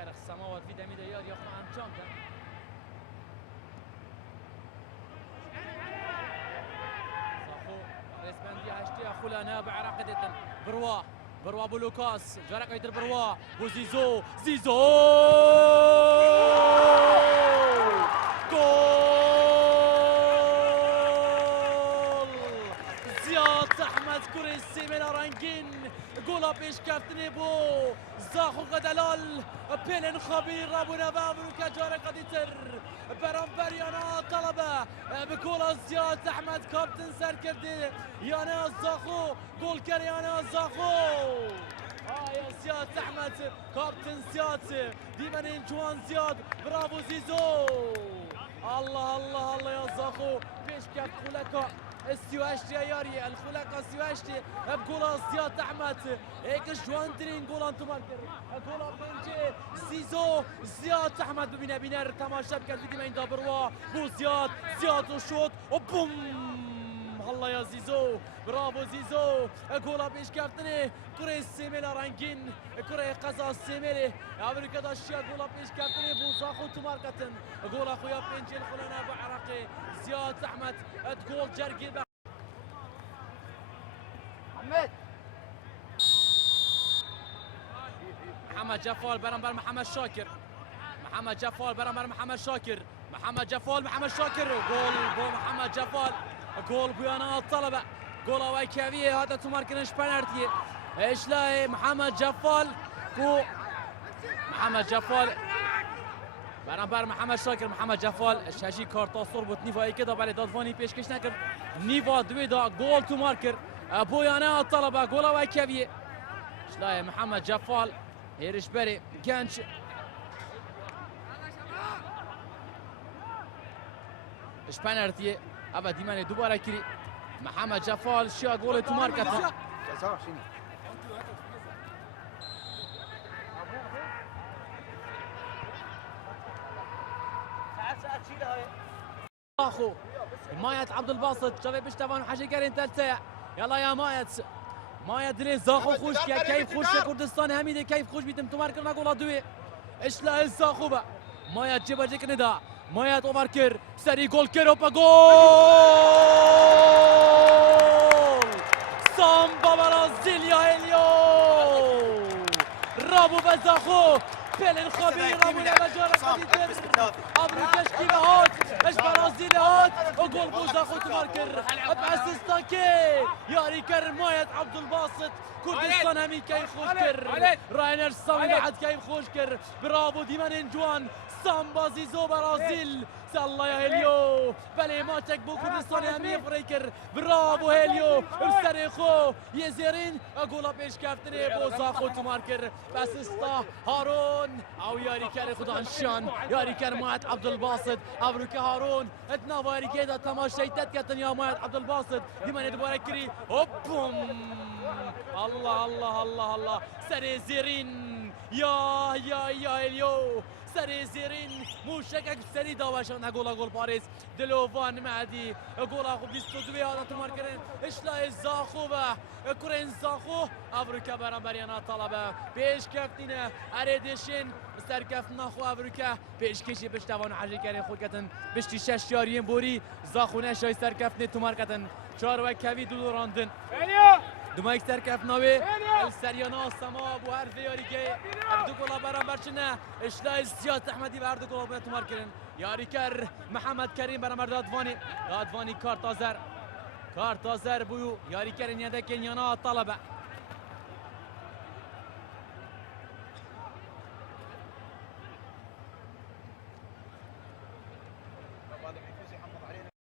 خير السماوات في دمي ديار يا خو امچان صاخو ريسباندي هشتي اخولانا بعراقدتن بروا بولوكاس جارك ايتر بروا وزيزو زياد احمد كريسي من رنگین گولا پیش کفتنی بو زاخو قدلال پیلن خبیر رابونه و بروکا جاره قدیتر برانبر یانا طلبه بگولا زیاد احمد کابتن سر کرده یانا زاخو گول کر یانا زاخو يا زياد احمد كابتن زياد ديما جوان زياد برافو زيزو الله الله الله يا زاخو بيش كاف خلكا السواشتي يا ياري الخلكا السواشتي بقولا زياد احمد هيك جوان ترين قول انتم قولا بنجي زيزو زياد احمد ببينا بينر تماشا بكرد ديما عند بروا بو زياد وشوط وبوم الله يا زيزو برافو زيزو كولا بيش كافتني كرة السيميلة رنگين كرة قزا السيميلة أمريكا داشيا كولا بيش كافتني بوصاخو تماركتن كولا خويا بنجي الخلنا بعراقي زياد أحمد تقول جرقي محمد جفال برنبر محمد شاكر محمد شاكر جول بو محمد جفال جول بيانا الطلبة جول وايكافية هذا تماركنش بنالتي ايش لا محمد جفال برابر محمد جفال شاشی کارتاسور بود نیفایی که داره دادوانی پیشکش نکرد نیفا دوی دا گول تو مارکر بویانه الطلبة گول وايكافية ايش لا محمد جفال هيرش بري جانش اش بنالتي ابا ديماني دوباره كري محمد جفال شيا جول تو ماركت اخو مايت عبد الباسط شباب اشتفان حاجه كارين ثالثه يلا يا مايت دلي زاخو خوش كيف خوش كردستان هميده كيف خوش بيتم تو ماركت نقول دوي ايش لا زاخو با مايت جبر جك ندا مايت اوفر كير سري جول كير اوبا جول سامبا برازيليا هيليو رابو بزاخو بيلن خبير رابو لمجال قديتر ابرو تشكيله هات اش برازيل هات وجول بوزاخو تماركر باسيستان كي ياري كر مايت عبد الباسط كردستان همي كيف خوش كر راينر سامي بعد كيف خوش كر برافو ديمان جوان سامبا زيزو برازيل الله يا هيليو بلي ماتك بو كردستان همي فريكر برافو هيليو بسريخو يزيرين اقول بيش كافتني بوزاخو تماركر باسيستا هارون او ياري كر خدان شان ياري كر مايت عبد الباسط ابروك هارون اتنا ياري كده تماشيتت كتن يا مايت عبد الباسط ديمان دوباره كري هوبوم الله سري زيرين يا هيليو سري زيرين موشكك سري داوشان جول باريس دلوفان معدي جول اخو 22 هذا تماركرين ايش لا زاخو كورين زاخو افريكا برابريانا طلبه بيش كفتينا اريدشين سركفنا خو افريكا بيش كشي باش توانو حاجه كاري خودكتن بشتي 6 يارين بوري زاخو نشاي سركفني تماركتن 4 وكافي دوراندن دومايك سركف ناوي السريانا سما ابو حرف ياريكي ابدو كولا برامبرشنا اشلا زياد احمدي بردو كولا بيت ماركرين ياريكر محمد كريم برامبر دادواني كارتازر بويو ياريكر نيادا كينيانا طلبه